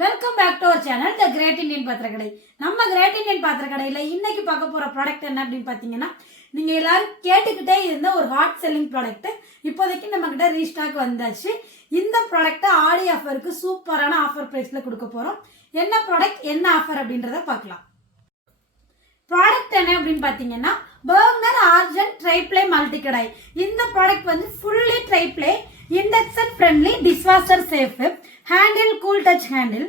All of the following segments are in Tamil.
Welcome back to our channel the great Indian பாத்திரக்கடை. நம்ம கிரேட் இண்டியன் பாத்திரக்கடையில இன்னைக்கு பார்க்க போற ப்ராடக்ட் என்ன அப்படின்னு பாத்தீங்கன்னா, நீங்க எல்லாரும் கேட்டுக்கிட்டே இருந்த ஒரு ஹாட் செல்லிங் ப்ராடக்ட் இப்போதைக்கு நம்ம கிட்ட ரீஸ்டாக் வந்தாச்சு. இந்த ப்ராடக்ட்டை ஆடி ஆஃபருக்கு சூப்பரான ஆஃபர் பிரைஸ்ல கொடுக்க போறோம். என்ன ப்ராடக்ட் என்ன ஆஃபர் அப்படின்றத பார்க்கலாம். ப்ராடக்ட் என்ன அப்படின்னு பாத்தீங்கன்னா, பர்னர் ஆர்ஜன் ட்ரைப்ளே மல்டி கடாய். இந்த ப்ராடக்ட் வந்து fully tri-ply, induction friendly, dishwasher safe, handle cool touch handle.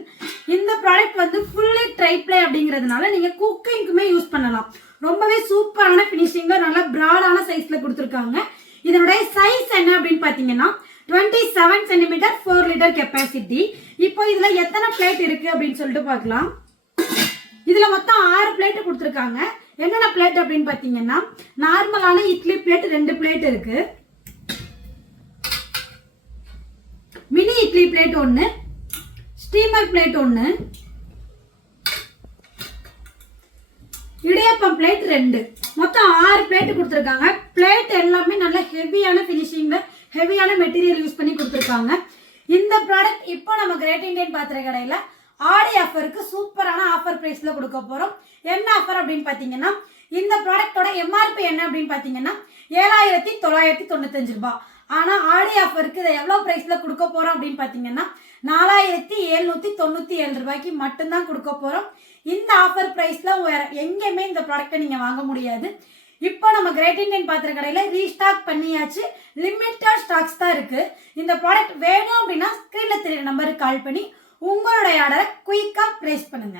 இந்த ப்ராடக்ட் வந்து ஃபுல்லி ட்ரைப்ளே அப்படிங்கிறதுனால நீங்க குக்கிங்க்குமே யூஸ் பண்ணலாம். ரொம்பவே சூப்பரான பினிஷிங்ல நல்ல பிராடான சைஸ்ல கொடுத்துருக்காங்க. இதனுடைய சைஸ் என்ன அப்படின்னு பாத்தீங்கன்னா 27 சென்டிமீட்டர் 4 லிட்டர் கெப்பாசிட்டி. இப்போ இதுல எத்தனை பிளேட் இருக்கு அப்படின்னு சொல்லிட்டு பார்க்கலாம். இதுல மொத்தம் 6 பிளேட் கொடுத்துருக்காங்க. என்னென்ன பிளேட் அப்படின்னு பாத்தீங்கன்னா, நார்மலான இட்லி பிளேட் 2 பிளேட் இருக்கு, mini idli plate 1, steamer plate 1, idiyappam plate 2, மொத்தம் 6 பிளேட் கொடுத்துருக்காங்க. பிளேட் எல்லாமே நல்ல ஹெவியான பினிஷிங்ல ஹெவியான மெட்டீரியல் யூஸ் பண்ணி கொடுத்துருக்காங்க. இந்த ப்ராடக்ட் இப்போ நம்ம கிரேட் இண்டியன் பாத்திர கடையில ஆடி ஆஃபருக்கு சூப்பரான ஆஃபர் பிரைஸ்ல கொடுக்க போறோம். என்ன ஆஃபர் அப்படின்னு பாத்தீங்கன்னா, இந்த ப்ராடக்டோட எம்ஆர்பி என்ன அப்படின்னு பாத்தீங்கன்னா 7995 ரூபாய். ஆனா ஆடி ஆஃபருக்கு இதை எவ்வளவு பிரைஸ்ல கொடுக்க போறோம் அப்படின்னு பாத்தீங்கன்னா 4797 ரூபாய்க்கு மட்டும்தான் கொடுக்க போறோம். இந்த ஆஃபர் பிரைஸ்ல வேற எங்கேயுமே இந்த ப்ராடக்ட்டை நீங்க வாங்க முடியாது. இப்போ நம்ம கிரேட் இண்டியன் பாத்திர கடையில ரீஸ்டாக் பண்ணியாச்சு. லிமிட்டட் ஸ்டாக்ஸ் தான் இருக்கு. இந்த ப்ராடக்ட் வேணும் அப்படின்னா ஸ்கிரீன்ல தெரியுற நம்பருக்கு கால் பண்ணி உங்களுடைய ஆர்டரை குயிக்கா பிளேஸ் பண்ணுங்க.